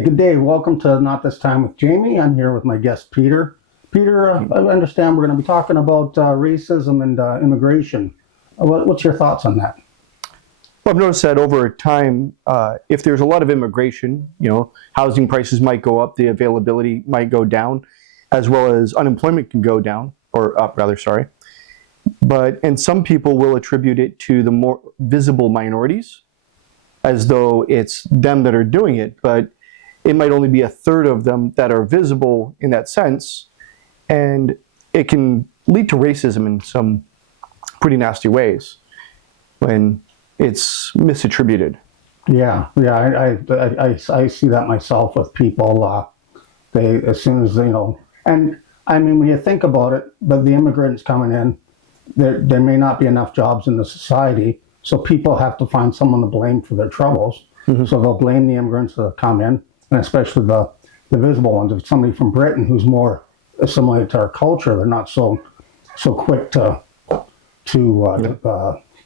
Okay, good day. Welcome to Not This Time with Jamie. I'm here with my guest, Peter. Peter, I understand we're going to be talking about racism and immigration. What's your thoughts on that? Well, I've noticed that over time, if there's a lot of immigration, housing prices might go up, the availability might go down, as well as unemployment can go down, or up rather, sorry. And some people will attribute it to the more visible minorities, as though it's them that are doing it, but it might only be a third of them that are visible in that sense, and it can lead to racism in some pretty nasty ways when it's misattributed. Yeah, I see that myself with people. They as soon as and I mean when you think about it, but the immigrants coming in, there may not be enough jobs in the society, so people have to find someone to blame for their troubles. Mm-hmm. So they'll blame the immigrants that come in, and especially the visible ones. If somebody from Britain who's more assimilated to our culture, they're not so quick to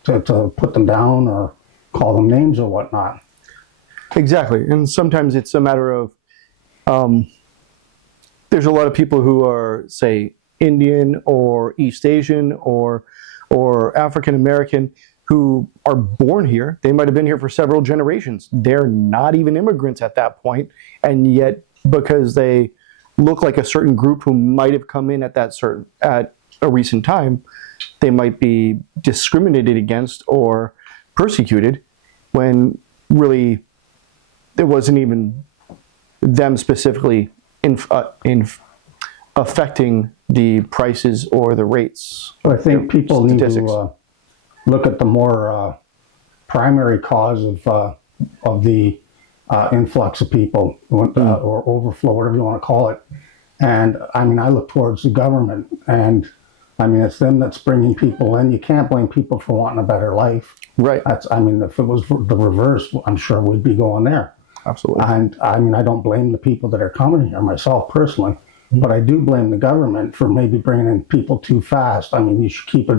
put them down or call them names or whatnot. Exactly, and sometimes it's a matter of there's a lot of people who are, say, Indian or East Asian or African American who are born here. They might have been here for several generations. They're not even immigrants at that point, and yet because they look like a certain group who might have come in at a recent time, they might be discriminated against or persecuted when really it wasn't even them specifically in affecting the prices or the rates. I think people need to look at the more primary cause of the influx of people or overflow, whatever you want to call it. And I mean, I look towards the government, and I mean, it's them that's bringing people in. You can't blame people for wanting a better life. Right. I mean, if it was the reverse, I'm sure we'd be going there. Absolutely. And I mean, I don't blame the people that are coming here myself personally, but I do blame the government for maybe bringing in people too fast. I mean, you should keep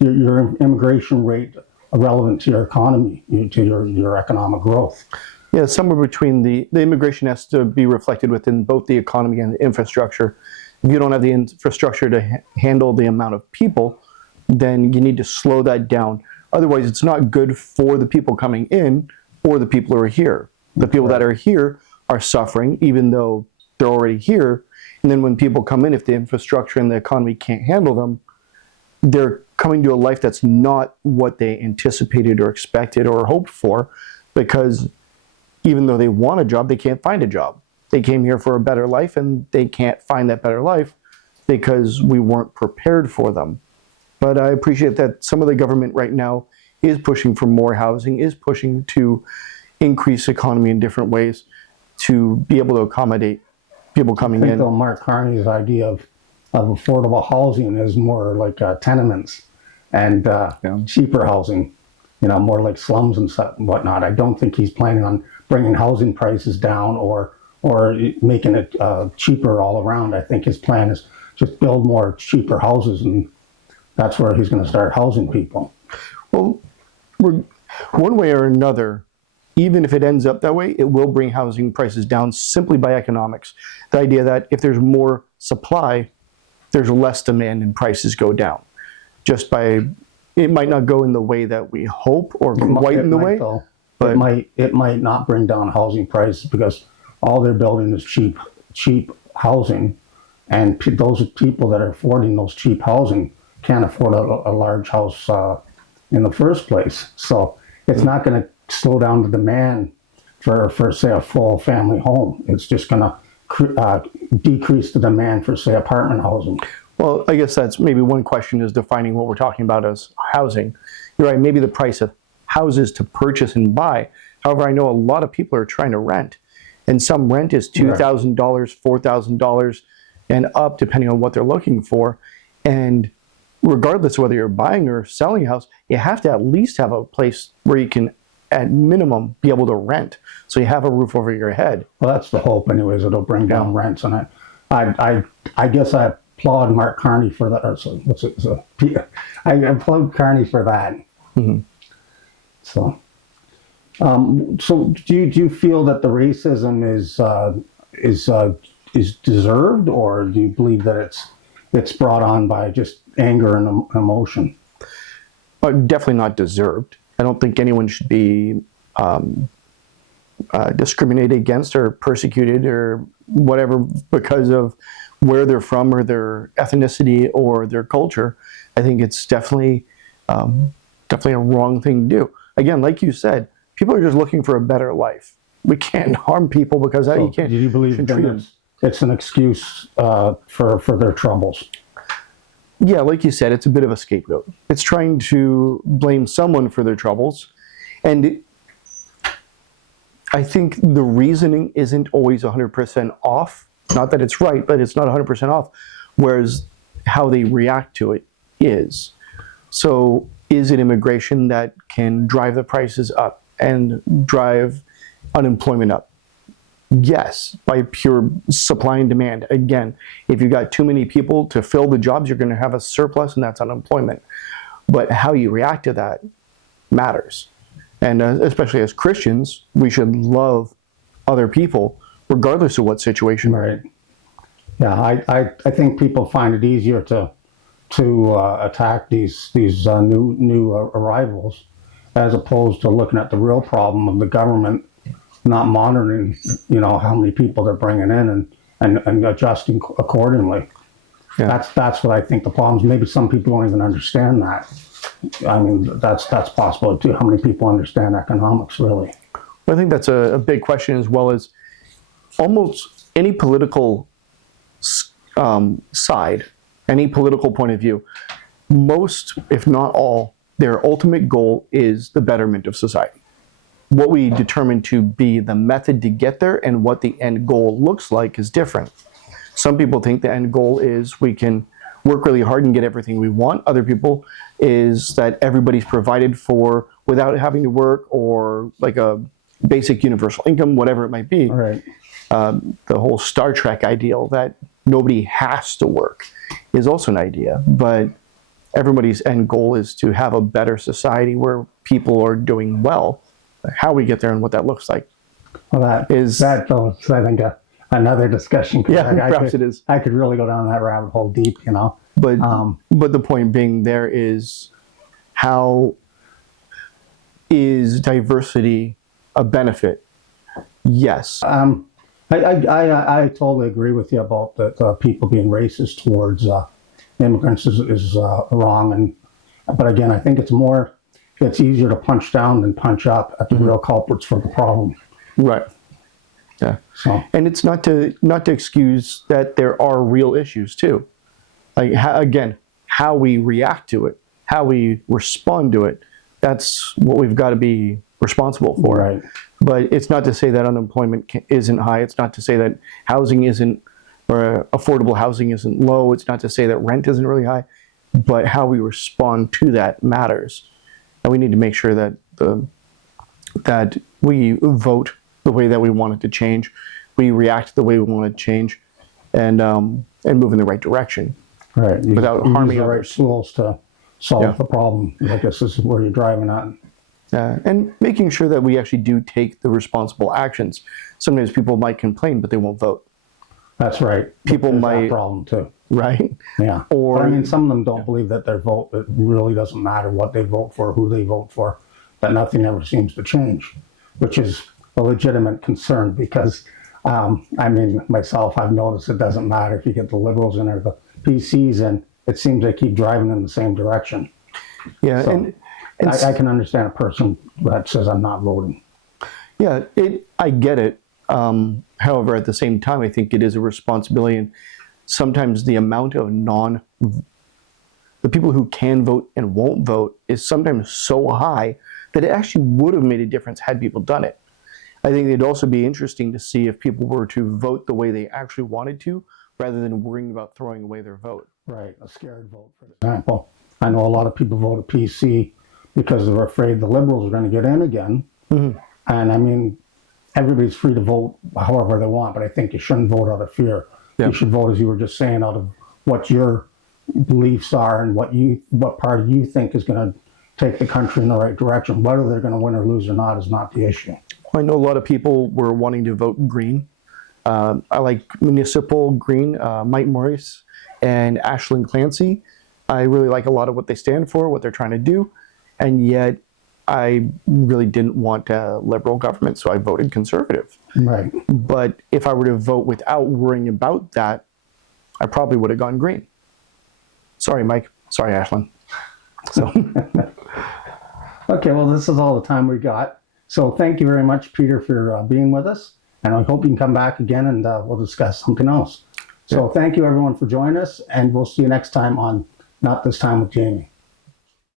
your immigration rate relevant to your economy, to your economic growth. Yeah, somewhere between the immigration has to be reflected within both the economy and the infrastructure. If you don't have the infrastructure to handle the amount of people, then you need to slow that down. Otherwise, it's not good for the people coming in or the people who are here. The people that are here are suffering, even though they're already here. And then when people come in, if the infrastructure and the economy can't handle them, they're coming to a life that's not what they anticipated or expected or hoped for, because even though they want a job, they can't find a job. They came here for a better life, and they can't find that better life because we weren't prepared for them. But I appreciate that some of the government right now is pushing for more housing, is pushing to increase economy in different ways to be able to accommodate people coming in. I think though Mark Carney's idea of affordable housing is more like tenements and cheaper housing, more like slums and whatnot. I don't think he's planning on bringing housing prices down or making it cheaper all around. I think his plan is just build more cheaper houses, and that's where he's going to start housing people. Well, one way or another, even if it ends up that way, it will bring housing prices down simply by economics. The idea that if there's more supply, there's less demand and prices go down. It might not go in the way that we hope or quite in the way. Though, but it might not bring down housing prices because all they're building is cheap housing, and those people that are affording those cheap housing can't afford a large house in the first place. So it's not going to slow down the demand for say a full family home. It's just going to decrease the demand for say apartment housing. Well, I guess that's maybe one question, is defining what we're talking about as housing. You're right, maybe the price of houses to purchase and buy. However, I know a lot of people are trying to rent, and some rent is $2,000, $4,000 and up, depending on what they're looking for. And regardless of whether you're buying or selling a house, you have to at least have a place where you can, at minimum, be able to rent, so you have a roof over your head. Well, that's the hope, anyways. It'll bring down rents, and I guess I applaud Mark Carney for that. I applaud Carney for that. Mm-hmm. So, So do you feel that the racism is deserved, or do you believe that it's brought on by just anger and emotion? Definitely not deserved. I don't think anyone should be discriminated against or persecuted or whatever because of where they're from or their ethnicity or their culture. I think it's definitely definitely a wrong thing to do. Again, like you said, people are just looking for a better life. We can't harm people because So you can't. do you believe shouldn't treat then them. it's an excuse for their troubles? Yeah, like you said, it's a bit of a scapegoat. It's trying to blame someone for their troubles. And I think the reasoning isn't always 100% off. Not that it's right, but it's not 100% off. Whereas how they react to it is. So is it immigration that can drive the prices up and drive unemployment up? Yes, by pure supply and demand. Again, if you've got too many people to fill the jobs, you're going to have a surplus, and that's unemployment. But how you react to that matters. And especially as Christians, we should love other people, regardless of what situation they're in. Right. Yeah, I think people find it easier to attack these new arrivals as opposed to looking at the real problem of the government not monitoring, how many people they're bringing in and adjusting accordingly. Yeah. That's what I think the problem is. Maybe some people don't even understand that. I mean, that's possible too. How many people understand economics really? I think that's a big question, as well as almost any political side, any political point of view. Most, if not all, their ultimate goal is the betterment of society. What we determine to be the method to get there and what the end goal looks like is different. Some people think the end goal is we can work really hard and get everything we want. Other people is that everybody's provided for without having to work, or like a basic universal income, whatever it might be. All right. The whole Star Trek ideal that nobody has to work is also an idea, but everybody's end goal is to have a better society where people are doing well. How we get there and what that looks like. Well, I think another discussion. Yeah, perhaps it is. I could really go down that rabbit hole deep, But the point being there is, how is diversity a benefit? Yes. I totally agree with you about the people being racist towards immigrants is wrong, but again, I think it's easier to punch down than punch up at the real culprits for the problem. Right. Yeah. So, and it's not to excuse that there are real issues too. Like how we react to it, how we respond to it. That's what we've got to be responsible for. right. But it's not to say that unemployment isn't high. It's not to say that housing isn't, or affordable housing isn't low. It's not to say that rent isn't really high. But how we respond to that matters. And we need to make sure that that we vote the way that we want it to change, we react the way we want it to change, and move in the right direction. Right. Without you harming use the right others. tools to solve Yeah. the problem. I guess this is where you're driving at. And making sure that we actually do take the responsible actions. Sometimes people might complain, but they won't vote. That's right. People There's might- that problem too. Right? Yeah. Or- But I mean, some of them don't believe that their vote, it really doesn't matter what they vote for, who they vote for, that nothing ever seems to change, which is a legitimate concern because, I mean, myself, I've noticed it doesn't matter if you get the Liberals in or the PCs in, it seems they keep driving in the same direction. Yeah. So, and I can understand a person that says I'm not voting. Yeah, I get it. However, at the same time, I think it is a responsibility, and sometimes the amount of the people who can vote and won't vote is sometimes so high that it actually would have made a difference had people done it. I think it'd also be interesting to see if people were to vote the way they actually wanted to, rather than worrying about throwing away their vote. Right, a scared vote, for example. I know a lot of people voted PC because they're afraid the Liberals are going to get in again. Mm-hmm. And I mean, everybody's free to vote however they want, but I think you shouldn't vote out of fear. Yeah. You should vote, as you were just saying, out of what your beliefs are and what party you think is going to take the country in the right direction. Whether they're going to win or lose or not is not the issue. I know a lot of people were wanting to vote green. I like municipal green, Mike Morris and Ashland Clancy. I really like a lot of what they stand for, what they're trying to do, and yet I really didn't want a liberal government, so I voted conservative. Right. But if I were to vote without worrying about that, I probably would have gone green. Sorry, Mike. Sorry, Ashland. So, Okay, well, this is all the time we got. So thank you very much, Peter, for being with us. And I hope you can come back again and we'll discuss something else. So thank you, everyone, for joining us. And we'll see you next time on Not This Time with Jamie.